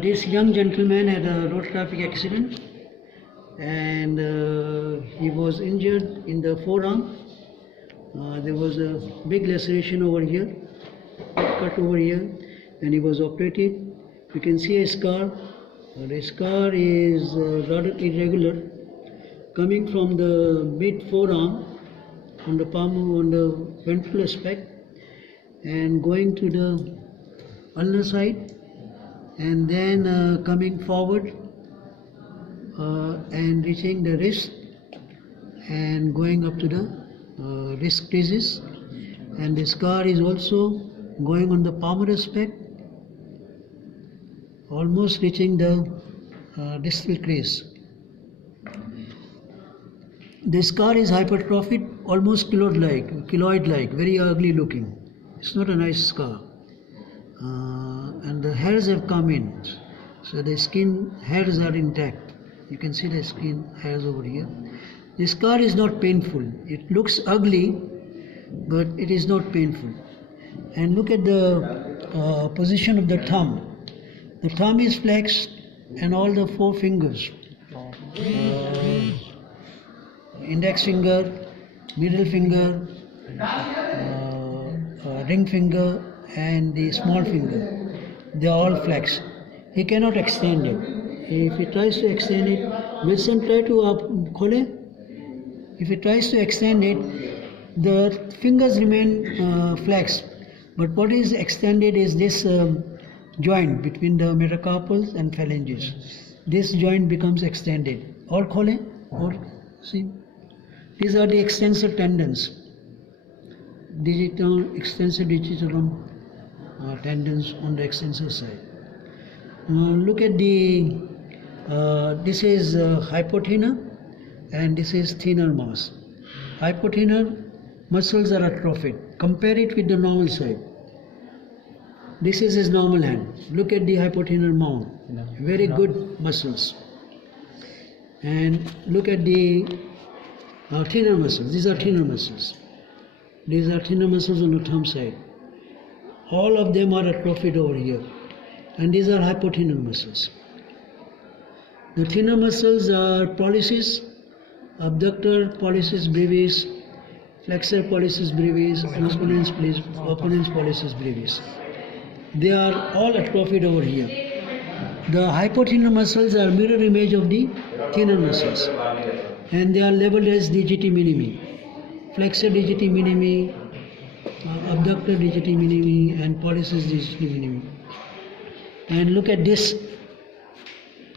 This young gentleman had a road traffic accident, and he was injured in the forearm. There was a big laceration over here, cut over here, and he was operated. You can see a scar. The scar is rather irregular, coming from the mid forearm on the palm, on the ventral aspect, and going to the ulnar side, and then coming forward and reaching the wrist and going up to the wrist creases, and the scar is also going on the palmar aspect, almost reaching the distal crease. The scar is hypertrophied, almost keloid-like, very ugly looking. It's not a nice scar. And the hairs have come in, so the skin hairs are intact. You can see the skin hairs over here. The scar is not painful. It looks ugly, but it is not painful. And look at the position of the thumb. The thumb is flexed, and all the four fingers, index finger, middle finger, ring finger, and the small finger, they are all flexed. He cannot extend it. If he tries to extend it, Wilson try to khole. If he tries to extend it, the fingers remain flexed. But what is extended is this joint between the metacarpals and phalanges. This joint becomes extended. Or khole, or see. These are the extensor tendons. Extensor digitorum tendons on the extensor side. Look at the, this is hypothenar and this is thenar mass. Hypothenar muscles are atrophied. Compare it with the normal side. This is his normal hand. Look at the hypothenar mound. Very good muscles. And look at the thenar muscles. These are thenar muscles. These are thenar muscles on the thumb side. All of them are atrophied over here. And these are hypothenar muscles. The thenar muscles are pollicis, abductor pollicis brevis, flexor pollicis brevis, and opponens pollicis brevis. They are all atrophied over here. The hypothenar muscles are mirror image of the thenar muscles, and they are labeled as digiti minimi. Flexor digiti minimi, abductor digiti minimi, and pollicis digiti minimi. And look at this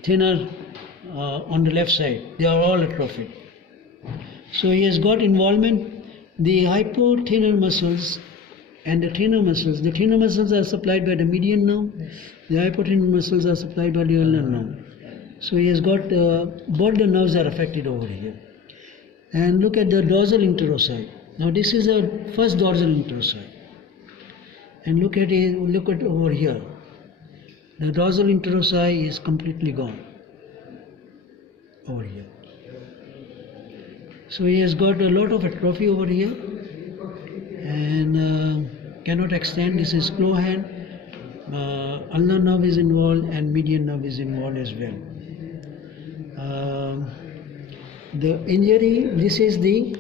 thenar on the left side. They are all atrophied. So he has got involvement. The hypothenar muscles and the thenar muscles. The thenar muscles are supplied by the median nerve. The hypothenar muscles are supplied by the ulnar nerve. So he has got both the nerves are affected over here. And look at the dorsal interossei. Now this is the first dorsal interossei. And look at it. Look at over here. The dorsal interossei is completely gone over here. So he has got a lot of atrophy over here and cannot extend. This is claw hand. Ulnar nerve is involved and median nerve is involved as well. The injury, this is the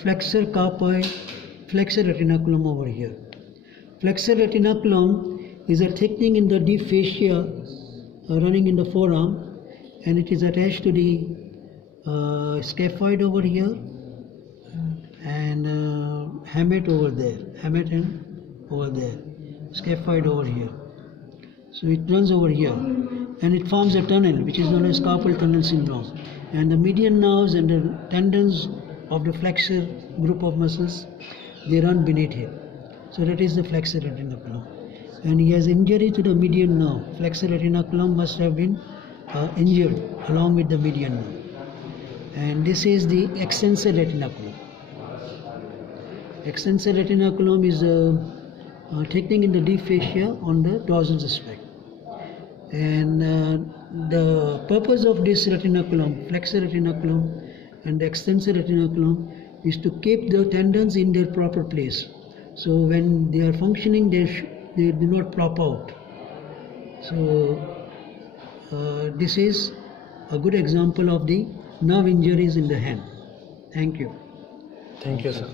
flexor carpi, flexor retinaculum over here. Flexor retinaculum is a thickening in the deep fascia running in the forearm, and it is attached to the scaphoid over here and hamate over there, hamate and over there, scaphoid over here. So it runs over here and it forms a tunnel which is known as carpal tunnel syndrome, and the median nerves and the tendons of the flexor group of muscles, they run beneath here. So that is the flexor retinaculum. And he has injury to the median nerve. Flexor retinaculum must have been injured along with the median nerve. And this is the extensor retinaculum. Extensor retinaculum is thickening in the deep fascia on the dorsal aspect. And the purpose of this retinaculum, flexor retinaculum and the extensor retinaculum, is to keep the tendons in their proper place. So when they are functioning, they they do not plop out. So this is a good example of the nerve injuries in the hand. Thank you. Thank you, sir.